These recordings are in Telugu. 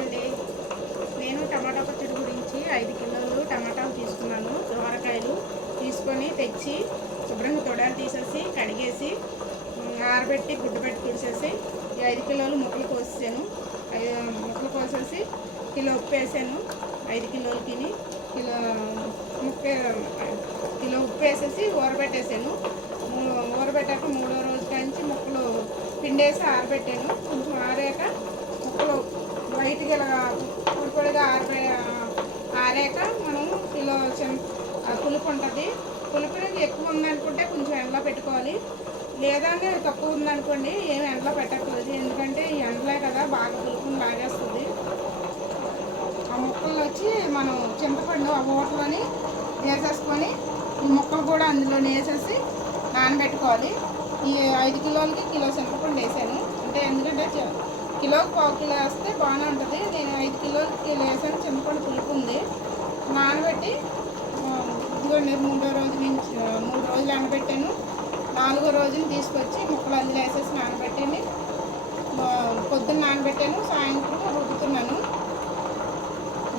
అండి. నేను టమాటా పచ్చడి గురించి 5 కిలోలు టమాటాలు తీసుకున్నాను. దోరకాయలు తీసుకొని తెచ్చి శుభ్రంగా తొడాలు తీసేసి కడిగేసి ఆరబెట్టి గుడ్డ పెట్టి తుడిసేసి ఈ 5 కిలోలు ముక్కలు కోసేసాను. ముక్కలు కోసేసి కిలో ఉప్పు వేసాను. 5 కిలోలు తిని కిలో కిలో ఉప్పు వేసేసి ఊరబెట్టేసాను. ఊరబెట్టాక 3వ రోజు కాంచి ముక్కలు పిండేసి ఆరబెట్టాను. కొంచెం ఆరాక ముక్కలు వైట్గా ఇలా పొడిగా ఆరాక మనం కిలో పులుపు ఉంటుంది. పులుపు ఎక్కువ ఉందనుకుంటే కొంచెం ఎండలో పెట్టుకోవాలి. లేదా తక్కువ ఉందనుకోండి ఏమి ఎండలో పెట్టక్కర్లేదు. ఎందుకంటే ఈ ఎండలే కదా బాగా పులుపుని లాగేస్తుంది. ఆ ముక్కలు వచ్చి మనం చింతపండు ఆ ఊటలోని వేసేసుకొని ఈ ముక్కలు కూడా అందులో వేసేసి నానబెట్టుకోవాలి. ఈ 5 కిలోలకి కిలో చింతపండు వేసాను. అంటే ఎందుకంటే కిలోకి 1/4 కిలో వేస్తే బాగానే ఉంటుంది. నేను 5 కిలోలకి కిలో వేసాను. చింతపండు పులుపు ఉంది. నానబెట్టి ఇదిగోండి 3వ రోజు నుంచి 3 రోజులు నానబెట్టాను. 4వ రోజుని తీసుకొచ్చి ముక్కలు అందులో వేసేసి నానబెట్టాను. పొద్దున్న నానబెట్టాను, సాయంత్రం రుబ్బుతున్నాను.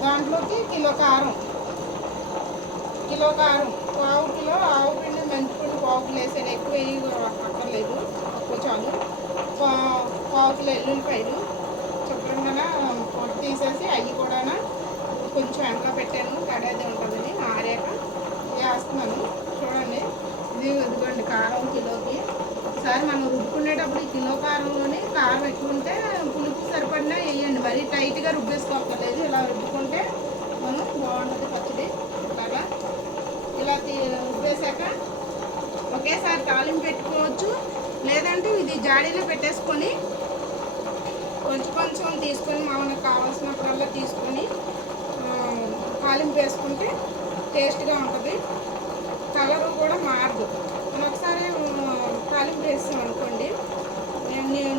దాంట్లోకి కిలో కారం, 1/4 కిలో ఆవు పిండి, మెంతి పిండి 1/4 కిలో వేసాను. ఎక్కువ అక్కర్లేదు, తక్కువ చాలు. 1/4 కిలో ఎల్లుల్లిపాయలు శుభ్రంగా పొట్టు తీసేసి అవి కూడా కొంచెం ఎండలో పెట్టాను. తడేది ఉంటుందని ఆరాక వేస్తున్నాను. చూడండి, ఇదిగోండి కారం కిలోకి. ఒకసారి మనం రుబ్బుకునేటప్పుడు ఈ కిలో కారంలోనే కారం ఎక్కువ ఉంటే పులుపు సరిపడినా వేయండి. మరీ టైట్గా రుబ్బేసుకోక్కర్లేదు. ఇలా రుబ్బుకుంటే మనం బాగుంటుంది పచ్చడి. ఇలా రుబ్బేశాక ఒకేసారి తాలింపు పెట్టుకోవచ్చు. లేదంటే ఇది జాడీలో పెట్టేసుకొని కొంచెం కొంచెం తీసుకొని మనకు కావాల్సినప్పుడల్లా తీసుకొని తాలింపు వేసుకుంటే టేస్ట్గా ఉంటుంది. కలరు కూడా మారదు. ఒకసారి తాలింపు వేస్తాం అనుకోండి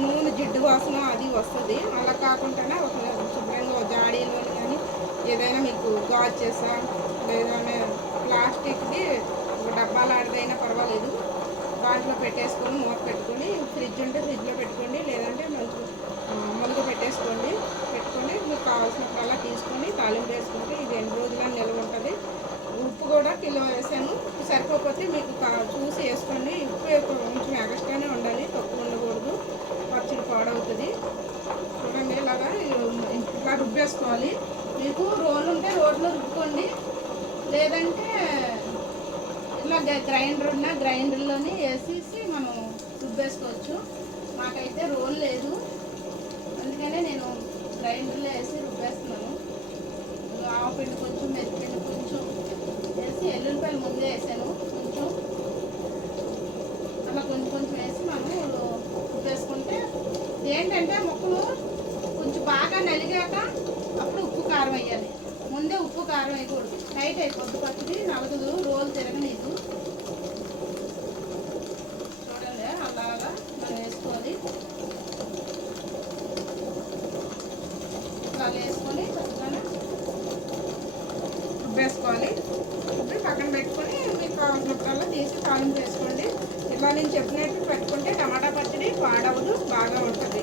నూనె జిడ్డు వాసన అది వస్తుంది. అలా కాకుండా ఒక శుభ్రంగా జాడీలో కానీ ఏదైనా మీకు గాజు చేసా లేదా ప్లాస్టిక్ది ఒక డబ్బాలాంటిదైనా పర్వాలేదు, దాంట్లో పెట్టేసుకొని మూత పెట్టుకొని ఫ్రిడ్జ్ ఉంటే ఫ్రిడ్జ్లో పెట్టుకోండి. లేదంటే ముందుగా పెట్టుకొని మీకు కావాల్సినప్పుడల్లా తీసుకొని తాలింపు వేసుకుంటే ఇది 2 రోజులని నిల్వ ఉంటుంది. ఉప్పు కూడా కిలో వేసాను. సరిపోతే మీకు చూసి వేసుకోండి. ఉప్పు కొంచెం ఎక్స్ట్రానే ఉండాలి, తక్కువ ఉండకూడదు. పచ్చడి పాడవుతుంది. చూడండి, ఇట్లా రుబ్బేసుకోవాలి. మీకు రోలు ఉంటే రోడ్లో రుబ్బుకోండి. లేదంటే ఇట్లా గ్రైండర్ ఉన్న గ్రైండర్లోనే వేసేసి మనం రుబ్బేసుకోవచ్చు. నాకైతే రోల్ లేదు, అందుకనే నేను గ్రైండర్లో వేసి రుబ్బేస్తున్నాను. ఆవు పిండి కొంచెం, మెత్తి పిండి కొంచెం వేసి ఎల్లుల్లిపాయలు ముందే వేసాను. కొంచెం అలా కొంచెం కొంచెం వేసి మనం రుబ్బేసుకుంటే ఏంటంటే ముక్కలు కొంచెం బాగా నలిగాక అప్పుడు ఉప్పు కారం వేయాలి. ముందే ఉప్పు కారం వేయకూడదు. నైట్ అయిపోద్ది పచ్చడి, నలగదు, రోలు తిరగనీదు. చూడండి, అలాగా మనం వేసుకోవాలి. ఇట్లా వేసుకొని చక్కగా రుబ్బేసుకోవాలి. రుబ్బి పక్కన పెట్టుకొని మీకు కావాల్సినప్పుడల్లా తీసి తాలింపు వేసుకోండి. ఇట్లా నేను చెప్పినట్టు పెట్టుకుంటే టమాటా పచ్చడి పాడవదు, బాగా ఉంటుంది.